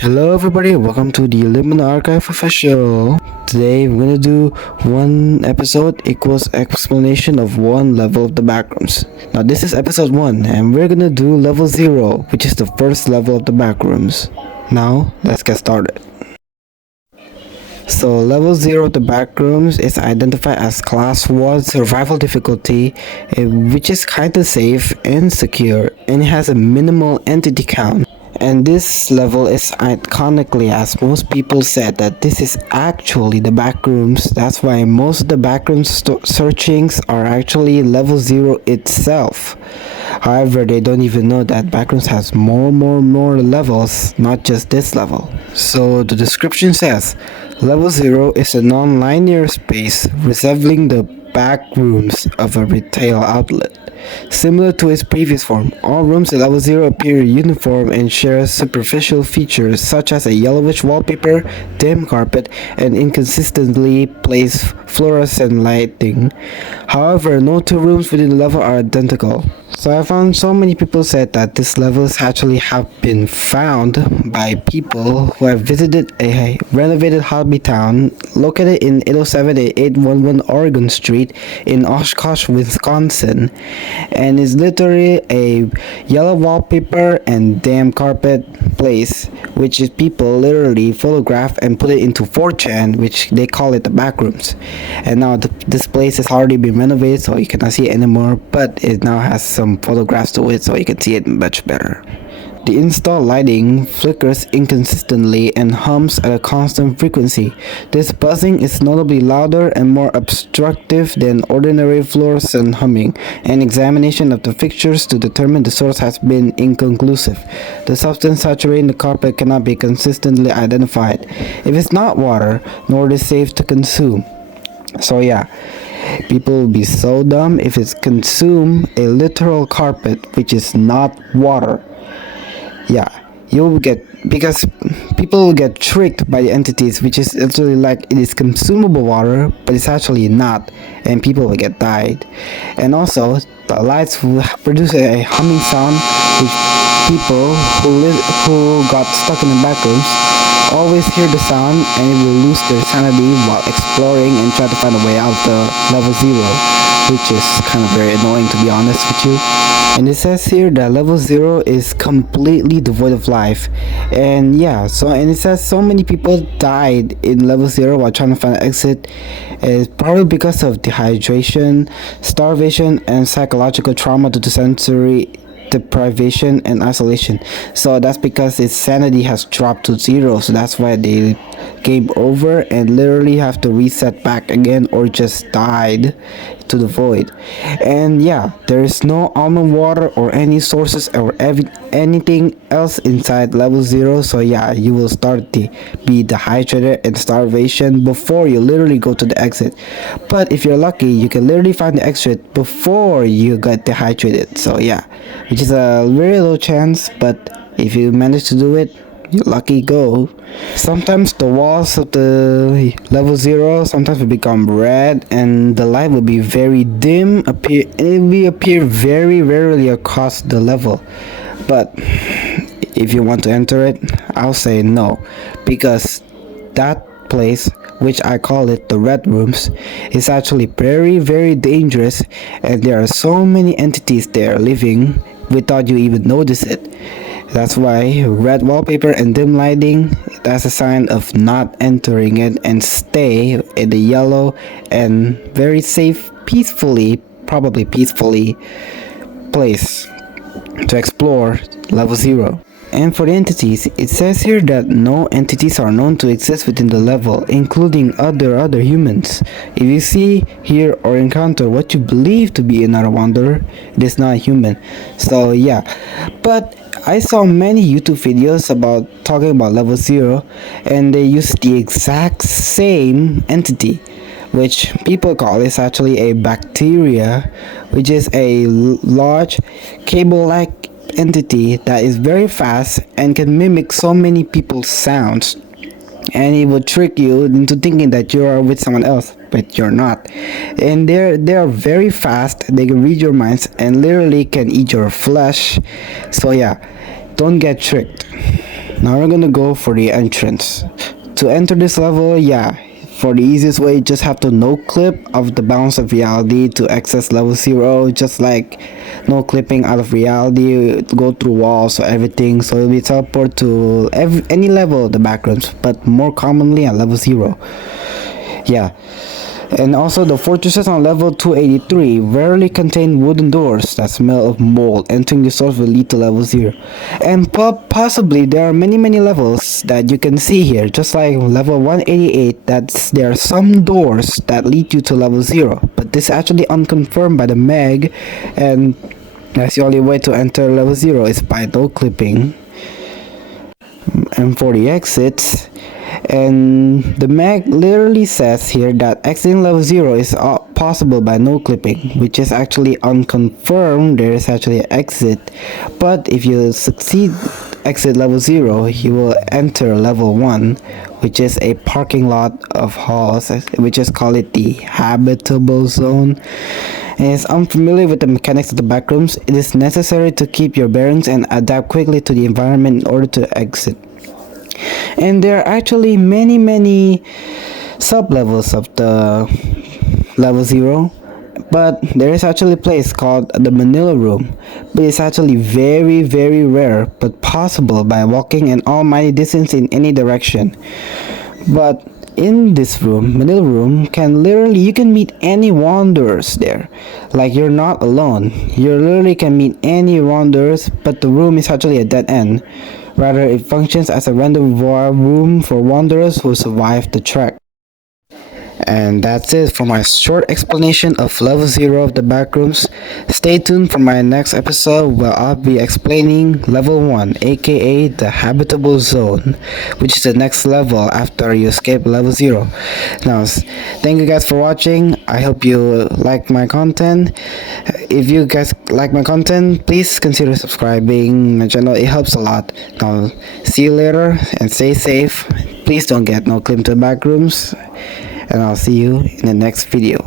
Hello everybody, welcome to the Liminal Archive official. Today we're gonna do one episode equals explanation of one level of the backrooms. Now this is episode 1 and we're gonna do level 0, which is the first level of the backrooms. Now let's get started. So level 0 of the backrooms is identified as class 1 survival difficulty, which is kinda safe and secure and it has a minimal entity count. And this level is iconically, as most people said, that this is actually the backrooms. That's why most of the backrooms searchings are actually level 0 itself. However, they don't even know that backrooms has more levels, not just this level. So the description says, level 0 is a non-linear space resembling the backrooms of a retail outlet. Similar to its previous form, all rooms at level 0 appear uniform and share superficial features such as a yellowish wallpaper, dim carpet, and inconsistently placed fluorescent lighting. However, no two rooms within the level are identical. So I found so many people said that this levels actually have been found by people who have visited a renovated hobby town located in 807 and 811 Oregon Street in Oshkosh, Wisconsin, and is literally a yellow wallpaper and damn carpet place, which is people literally photograph and put it into 4chan, which they call it the backrooms. And now this place has already been renovated, so you cannot see it anymore, but it now has some photographs to it so you can see it much better. The installed lighting flickers inconsistently and hums at a constant frequency. This buzzing is notably louder and more obstructive than ordinary fluorescent humming. An examination of the fixtures to determine the source has been inconclusive. The substance saturating the carpet cannot be consistently identified. If it's not water, nor is it safe to consume. So yeah, people will be so dumb if it's consume a literal carpet which is not water. Yeah, you will get, because people will get tricked by the entities which is literally like it is consumable water but it's actually not, and people will get died. And also the lights will produce a humming sound which people who got stuck in the backrooms always hear the sound and it will lose their sanity while exploring and try to find a way out the level 0, which is kind of very annoying to be honest with you. And it says here that level 0 is completely devoid of life. And yeah, and it says so many people died in level 0 while trying to find an exit. It's probably because of dehydration, starvation, and psychological trauma due to sensory deprivation and isolation. So that's because its sanity has dropped to 0, so that's why they game over and literally have to reset back again or just died to the void. And yeah, there is no almond water or any sources or anything else inside level 0, so yeah, you will start to be dehydrated and starvation before you literally go to the exit. But if you're lucky, you can literally find the exit before you get dehydrated, so yeah, which is a very low chance, but if you manage to do it, you lucky go. Sometimes the walls of the level 0 sometimes will become red and the light will be very dim, it will appear very rarely across the level. But if you want to enter it, I'll say no, because that place, which I call it the red rooms, is actually very dangerous, and there are so many entities there living without you even notice it. That's why red wallpaper and dim lighting, that's a sign of not entering it, and stay in the yellow and very safe, probably peacefully place to explore level 0. And for the entities, it says here that no entities are known to exist within the level, including other humans. If you see, hear, or encounter what you believe to be another wanderer, it is not human. So yeah, but I saw many YouTube videos about talking about level 0, and they use the exact same entity, which people call is actually a bacteria, which is a large cable-like entity that is very fast and can mimic so many people's sounds, and it will trick you into thinking that you are with someone else, but you're not. And they are very fast, they can read your minds and literally can eat your flesh. So yeah, don't get tricked. Now we're gonna go for the entrance. To enter this level, yeah, for the easiest way, just have to no clip of the bounce of reality to access level 0, just like no clipping out of reality, go through walls or everything, so it'll be teleport to any level of the backrooms, but more commonly at level 0. Yeah. And also the fortresses on level 283 rarely contain wooden doors that smell of mold. Entering the source will lead to level 0. And possibly there are many levels that you can see here. Just like level 188, there are some doors that lead you to level 0. But this is actually unconfirmed by the Meg, and that's the only way to enter level 0 is by no clipping. And for the exits, and the mag literally says here that exiting level 0 is possible by no clipping, which is actually unconfirmed. There is actually an exit, but if you succeed exit level 0, you will enter level 1, which is a parking lot of halls, which is called the habitable zone. And is unfamiliar with the mechanics of the backrooms, it is necessary to keep your bearings and adapt quickly to the environment in order to exit. And there are actually many sub-levels of the level 0, but there is actually a place called the Manila Room, but it's actually very rare but possible by walking an almighty distance in any direction. But in this room, Manila Room, you can meet any wanderers there. Like, you're not alone. You literally can meet any wanderers, but the room is actually a dead end. Rather, it functions as a rendezvous room for wanderers who survived the trek. And that's it for my short explanation of level 0 of the backrooms. Stay tuned for my next episode where I'll be explaining level 1, aka the habitable zone, which is the next level after you escape level 0. Now, thank you guys for watching. I hope you like my content. If you guys like my content, please consider subscribing my channel. It helps a lot. Now, see you later and stay safe. Please don't get no clip to the backrooms. And I'll see you in the next video.